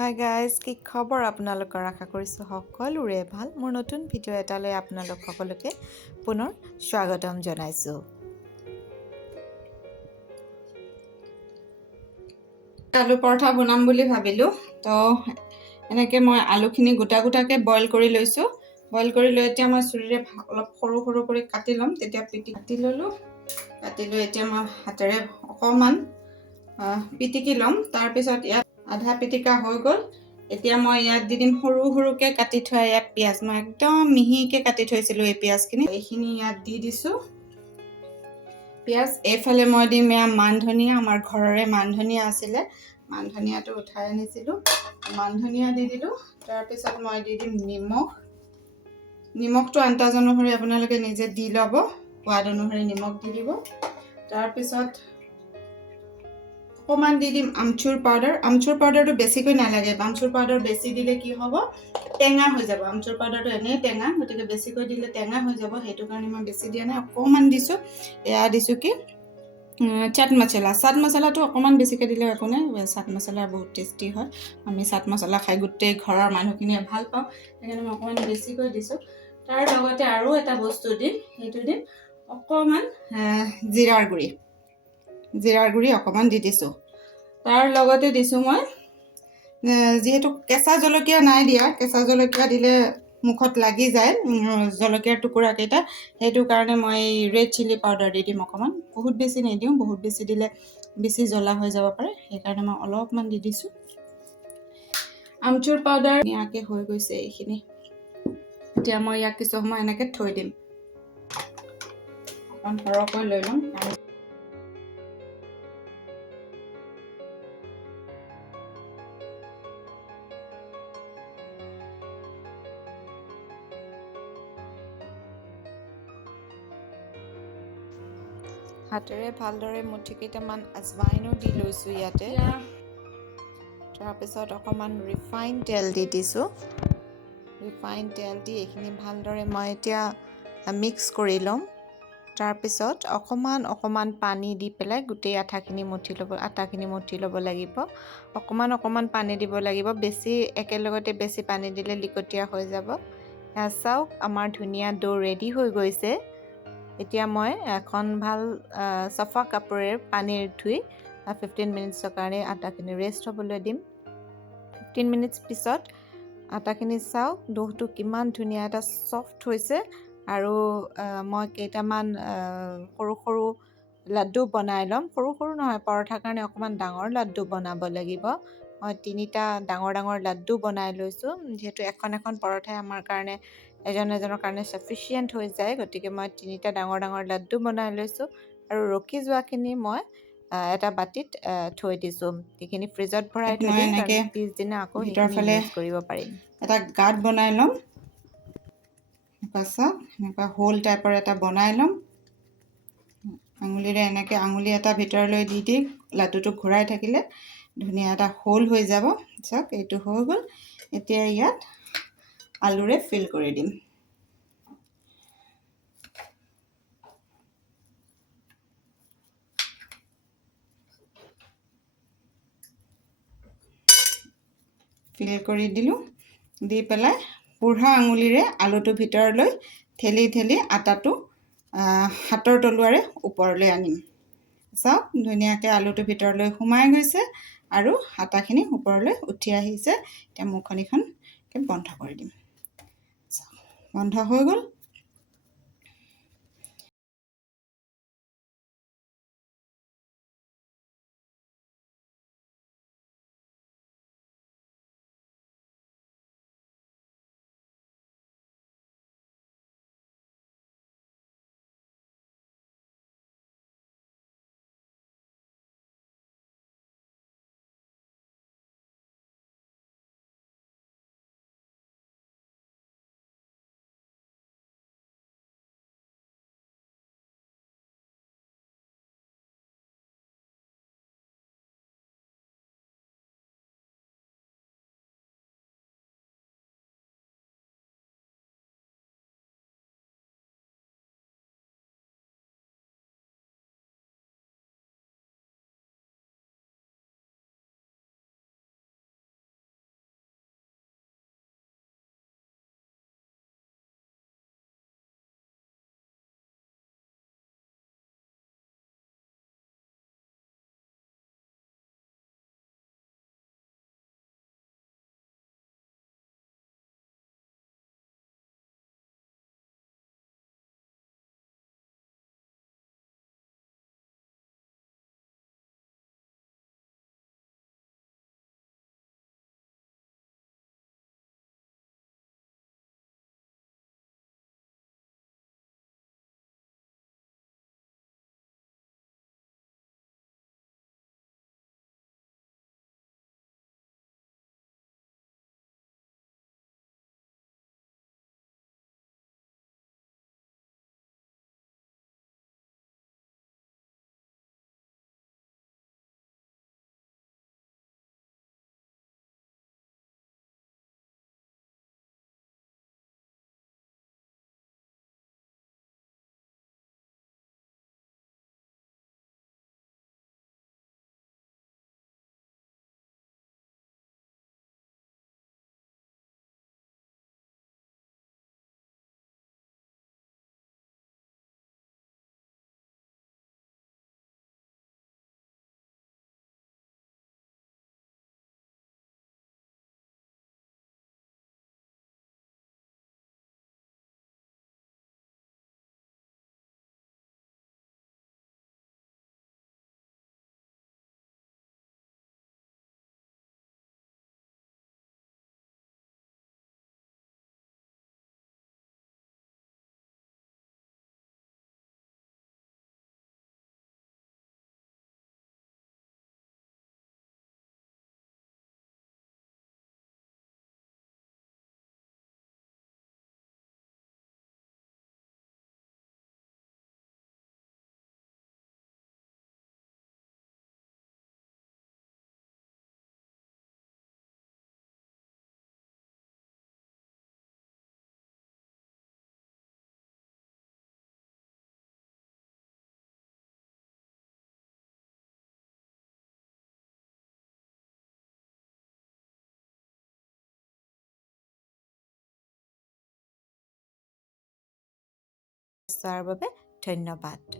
Hi guys, কি খবৰ আপোনালোকৰ? আশা কৰিছোঁ সকলোৰে ভাল। মোৰ নতুন ভিডিঅ' এটালৈ আপোনালোক সকলোকে পুনৰ স্বাগতম জনাইছোঁ। আলু পৰঠা বনাম বুলি ভাবিলোঁ, তো এনেকৈ মই আলুখিনি গোটা গোটাকৈ বইল কৰি লৈছোঁ। বইল কৰি লৈ এতিয়া মই চুৰিৰে অলপ সৰু সৰু কৰি কাটি ল'ম। তেতিয়া কাটি ল'লোঁ। কাটি লৈ এতিয়া মই হাতেৰে অকণমান পিটিকি ল'ম। তাৰপিছত ইয়াত আধা পিটিকা হৈ গ'ল। এতিয়া মই ইয়াত দি দিম সৰু সৰুকৈ কাটি থোৱা ইয়াত পিঁয়াজ। মই একদম মিহিকৈ কাটি থৈছিলোঁ এই পিঁয়াজখিনি। এইখিনি ইয়াত দি দিছোঁ পিঁয়াজ। এইফালে মই দিম এয়া মান ধনিয়া, আমাৰ ঘৰৰে মান ধনিয়া আছিলে, মান ধনিয়াটো উঠাই আনিছিলোঁ, মান ধনিয়া দি দিলোঁ। তাৰপিছত মই দি দিম নিমখ। নিমখটো আন্দাজ অনুসৰি আপোনালোকে নিজে দি ল'ব, সোৱাদ অনুসৰি নিমখ দি দিব। তাৰপিছত অকণমান দি দিম আমচুৰ পাউডাৰ। আমচুৰ পাউডাৰটো বেছিকৈ নালাগে, আমচুৰ পাউডাৰ বেছি দিলে কি হ'ব, টেঙা হৈ যাব। আমচুৰ পাউডাৰটো এনেই টেঙা, গতিকে বেছিকৈ দিলে টেঙা হৈ যাব, সেইটো কাৰণে মই বেছি দিয়া নাই, অকণমান দিছোঁ। এয়া দিছোঁ কি চাট মছলা। চাট মছলাটো অকণমান বেছিকৈ দিলে একো নাই, চাট মছলা বহুত টেষ্টি হয়। আমি চাট মছলা খাই গোটেই ঘৰৰ মানুহখিনিয়ে ভাল পাওঁ, সেইকাৰণে মই অকণমান বেছিকৈ দিছোঁ। তাৰ লগতে আৰু এটা বস্তু দিম, সেইটো দিম অকণমান জিৰাৰ গুড়ি। জিৰাৰ গুড়ি অকণমান দি দিছোঁ। তাৰ লগতে দিছোঁ মই যিহেতু কেঁচা জলকীয়া নাই দিয়া, কেঁচা জলকীয়া দিলে মুখত লাগি যায় জলকীয়াৰ টুকুৰাকেইটা, সেইটো কাৰণে মই ৰেড চিলি পাউডাৰ দি দিম অকণমান। বহুত বেছি নিদিওঁ, বহুত বেছি দিলে বেছি জ্বলা হৈ যাব পাৰে, সেইকাৰণে মই অলপমান দি দিছোঁ। আমচুৰ পাউডাৰ ধুনীয়াকৈ হৈ গৈছে এইখিনি। এতিয়া মই ইয়াক কিছু সময় এনেকৈ থৈ দিম। অকণ সৰহকৈ লৈ ল'ম। হাতেৰে ভালদৰে মুঠি কেইটামান আজৱাইনো দি লৈছোঁ ইয়াতে। তাৰপিছত অকণমান ৰিফাইন তেল দি দিছোঁ। ৰিফাইন তেল দি এইখিনি ভালদৰে মই এতিয়া মিক্স কৰি ল'ম। তাৰপিছত অকণমান অকণমান পানী দি পেলাই গোটেই আটাখিনি মঠি ল'ব লাগিব। অকণমান অকণমান পানী দিব লাগিব, বেছি একেলগতে বেছি পানী দিলে লিকটীয়া হৈ যাব। চাওক, আমাৰ ধুনীয়া ডো ৰেডি হৈ গৈছে। এতিয়া মই এখন ভাল চাফা কাপোৰেৰে পানীৰ ধুই 15 মিনিটছৰ কাৰণে আটাখিনি ৰেষ্ট হ'বলৈ দিম। 15 মিনিটছ পিছত আটাখিনি চাওক, ডোটো কিমান ধুনীয়া এটা ছফ্ট হৈছে। আৰু মই কেইটামান সৰু সৰু লাড্ডু বনাই ল'ম। সৰু সৰু নহয়, পৰঠাৰ কাৰণে অকণমান ডাঙৰ লাড্ডু বনাব লাগিব। মই 3টা ডাঙৰ ডাঙৰ লাড্ডু বনাই লৈছোঁ, যিহেতু এখন এখন পৰঠাই আমাৰ কাৰণে এজনৰ কাৰণে চাফিচিয়েণ্ট হৈ যায়, গতিকে মই 3টা ডাঙৰ ডাঙৰ লাড্ডু বনাই লৈছোঁ। আৰু ৰখি যোৱাখিনি মই এটা বাতিত থৈ দিছোঁ। সেইখিনি ফ্ৰিজত ভৰাই থৈ দিম, কাৰণ পিছদিনা আকৌ ভিতৰ ফালে ইউজ কৰিব পাৰিম। এটা গাঁত বনাই ল'ম। পাছত এনেকুৱা হোল টাইপৰ এটা বনাই ল'ম। আঙুলিৰে এনেকৈ আঙুলি এটা ভিতৰলৈ দি দি লাড্ডুটো ঘূৰাই থাকিলে ধুনীয়া এটা হোল হৈ যাব। চাওক, এইটো হৈ গ'ল। এতিয়া ইয়াত আলুৰে ফিল কৰি দিম। ফিল কৰি দিলোঁ। দি পেলাই বুঢ়া আঙুলিৰে আলুটো ভিতৰলৈ ঠেলি ঠেলি আটাটো হাতৰ তলুৱাৰে ওপৰলৈ আনিম। চাওক, ধুনীয়াকৈ আলুটো ভিতৰলৈ সোমাই গৈছে আৰু আটাখিনি ওপৰলৈ উঠি আহিছে। এতিয়া মুখনিখন বন্ধ কৰি দিম। চাওক, বন্ধ হৈ গ'ল। চোৱাৰ বাবে ধন্যবাদ।